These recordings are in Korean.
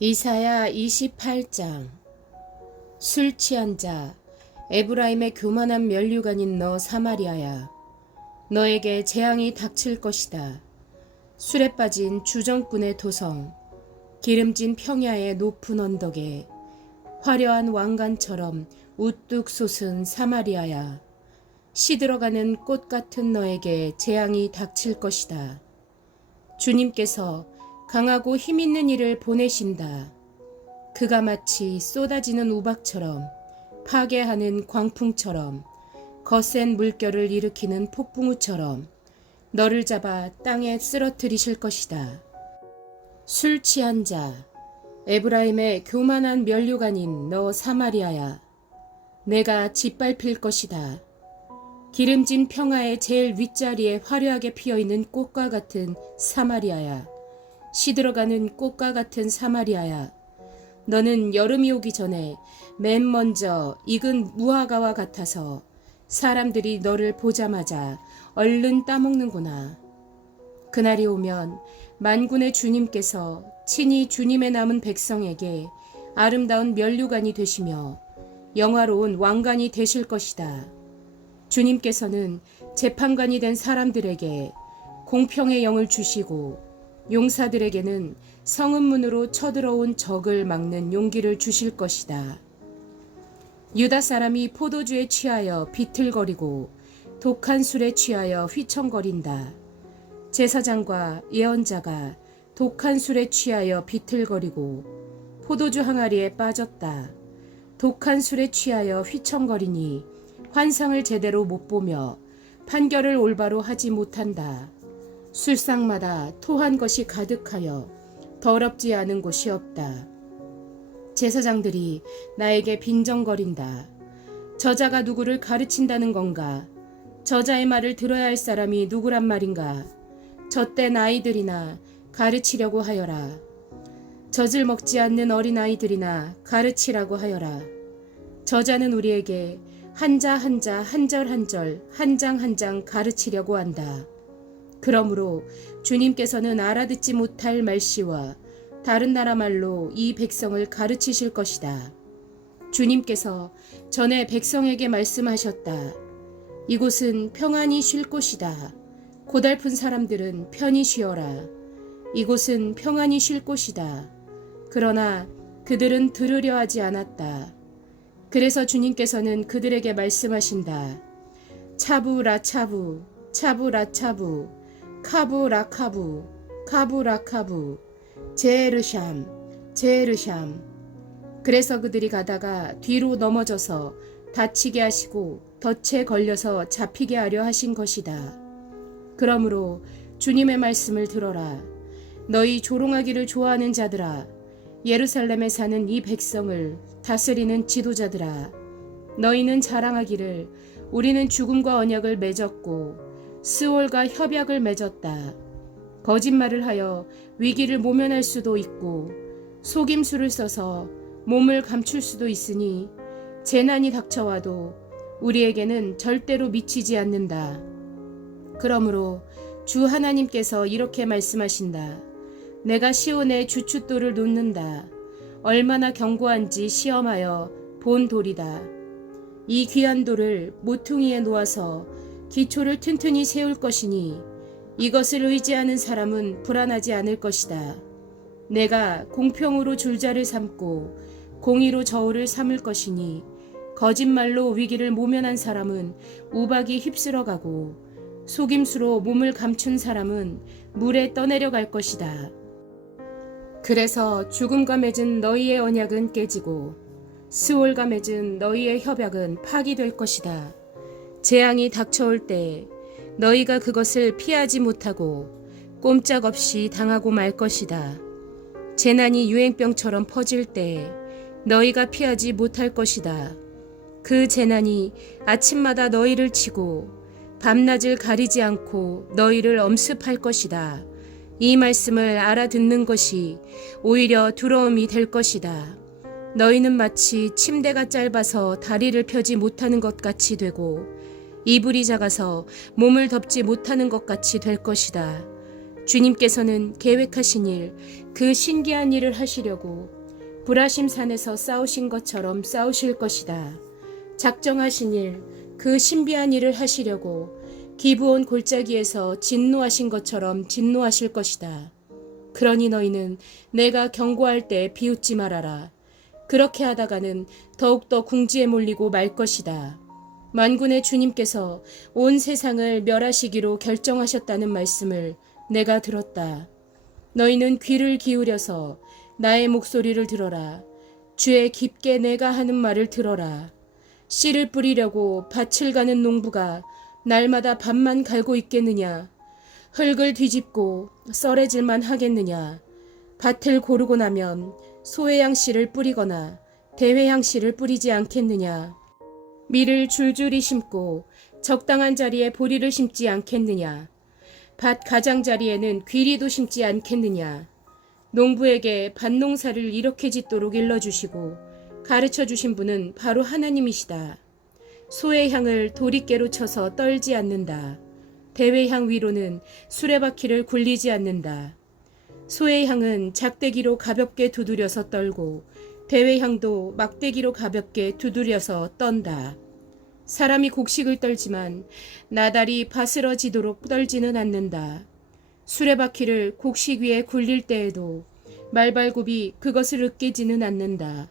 이사야 28장. 술 취한 자, 에브라임의 교만한 면류관인 너 사마리아야, 너에게 재앙이 닥칠 것이다. 술에 빠진 주정꾼의 도성, 기름진 평야의 높은 언덕에 화려한 왕관처럼 우뚝 솟은 사마리아야, 시들어가는 꽃 같은 너에게 재앙이 닥칠 것이다. 주님께서 강하고 힘있는 이를 보내신다. 그가 마치 쏟아지는 우박처럼, 파괴하는 광풍처럼, 거센 물결을 일으키는 폭풍우처럼 너를 잡아 땅에 쓰러뜨리실 것이다. 술 취한 자, 에브라임의 교만한 면류관인 너 사마리아야, 내가 짓밟힐 것이다. 기름진 평화의 제일 윗자리에 화려하게 피어있는 꽃과 같은 사마리아야, 시들어가는 꽃과 같은 사마리아야, 너는 여름이 오기 전에 맨 먼저 익은 무화과와 같아서 사람들이 너를 보자마자 얼른 따먹는구나. 그날이 오면 만군의 주님께서 친히 주님의 남은 백성에게 아름다운 면류관이 되시며 영화로운 왕관이 되실 것이다. 주님께서는 재판관이 된 사람들에게 공평의 영을 주시고 용사들에게는 성읍문으로 쳐들어온 적을 막는 용기를 주실 것이다. 유다 사람이 포도주에 취하여 비틀거리고 독한 술에 취하여 휘청거린다. 제사장과 예언자가 독한 술에 취하여 비틀거리고 포도주 항아리에 빠졌다. 독한 술에 취하여 휘청거리니 환상을 제대로 못 보며 판결을 올바로 하지 못한다. 술상마다 토한 것이 가득하여 더럽지 않은 곳이 없다. 제사장들이 나에게 빈정거린다. 저자가 누구를 가르친다는 건가? 저자의 말을 들어야 할 사람이 누구란 말인가? 젖된 아이들이나 가르치려고 하여라. 젖을 먹지 않는 어린아이들이나 가르치라고 하여라. 저자는 우리에게 한자 한자 한절 한절 한 장 한 장 가르치려고 한다. 그러므로 주님께서는 알아듣지 못할 말씨와 다른 나라 말로 이 백성을 가르치실 것이다. 주님께서 전에 백성에게 말씀하셨다. 이곳은 평안히 쉴 곳이다. 고달픈 사람들은 편히 쉬어라. 이곳은 평안히 쉴 곳이다. 그러나 그들은 들으려 하지 않았다. 그래서 주님께서는 그들에게 말씀하신다. 차부라차부, 차부라차부, 카부라카부, 카부라카부, 제르샴, 제르샴. 그래서 그들이 가다가 뒤로 넘어져서 다치게 하시고 덫에 걸려서 잡히게 하려 하신 것이다. 그러므로 주님의 말씀을 들어라. 너희 조롱하기를 좋아하는 자들아, 예루살렘에 사는 이 백성을 다스리는 지도자들아, 너희는 자랑하기를 우리는 죽음과 언약을 맺었고 스올과 협약을 맺었다. 거짓말을 하여 위기를 모면할 수도 있고 속임수를 써서 몸을 감출 수도 있으니 재난이 닥쳐와도 우리에게는 절대로 미치지 않는다. 그러므로 주 하나님께서 이렇게 말씀하신다. 내가 시온에 주춧돌을 놓는다. 얼마나 견고한지 시험하여 본 돌이다. 이 귀한 돌을 모퉁이에 놓아서 기초를 튼튼히 세울 것이니 이것을 의지하는 사람은 불안하지 않을 것이다. 내가 공평으로 줄자를 삼고 공의로 저울을 삼을 것이니 거짓말로 위기를 모면한 사람은 우박이 휩쓸어가고 속임수로 몸을 감춘 사람은 물에 떠내려갈 것이다. 그래서 죽음과 맺은 너희의 언약은 깨지고 스올과 맺은 너희의 협약은 파기될 것이다. 재앙이 닥쳐올 때 너희가 그것을 피하지 못하고 꼼짝없이 당하고 말 것이다. 재난이 유행병처럼 퍼질 때 너희가 피하지 못할 것이다. 그 재난이 아침마다 너희를 치고 밤낮을 가리지 않고 너희를 엄습할 것이다. 이 말씀을 알아듣는 것이 오히려 두려움이 될 것이다. 너희는 마치 침대가 짧아서 다리를 펴지 못하는 것 같이 되고 이불이 작아서 몸을 덮지 못하는 것 같이 될 것이다. 주님께서는 계획하신 일, 그 신기한 일을 하시려고 브라심 산에서 싸우신 것처럼 싸우실 것이다. 작정하신 일, 그 신비한 일을 하시려고 기브온 골짜기에서 진노하신 것처럼 진노하실 것이다. 그러니 너희는 내가 경고할 때 비웃지 말아라. 그렇게 하다가는 더욱더 궁지에 몰리고 말 것이다. 만군의 주님께서 온 세상을 멸하시기로 결정하셨다는 말씀을 내가 들었다. 너희는 귀를 기울여서 나의 목소리를 들어라. 주의 깊게 내가 하는 말을 들어라. 씨를 뿌리려고 밭을 가는 농부가 날마다 밭만 갈고 있겠느냐? 흙을 뒤집고 썰해질만 하겠느냐? 밭을 고르고 나면 소외향씨를 뿌리거나 대회향씨를 뿌리지 않겠느냐? 밀을 줄줄이 심고 적당한 자리에 보리를 심지 않겠느냐? 밭 가장자리에는 귀리도 심지 않겠느냐? 농부에게 밭농사를 이렇게 짓도록 일러주시고 가르쳐주신 분은 바로 하나님이시다. 소의 향을 도리깨로 쳐서 떨지 않는다. 대회향 위로는 수레바퀴를 굴리지 않는다. 소의 향은 작대기로 가볍게 두드려서 떨고 대회향도 막대기로 가볍게 두드려서 떤다. 사람이 곡식을 떨지만 나달이 바스러지도록 떨지는 않는다. 수레바퀴를 곡식 위에 굴릴 때에도 말발굽이 그것을 으깨지는 않는다.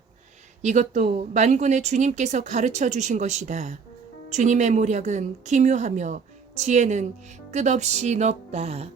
이것도 만군의 주님께서 가르쳐 주신 것이다. 주님의 모략은 기묘하며 지혜는 끝없이 넓다.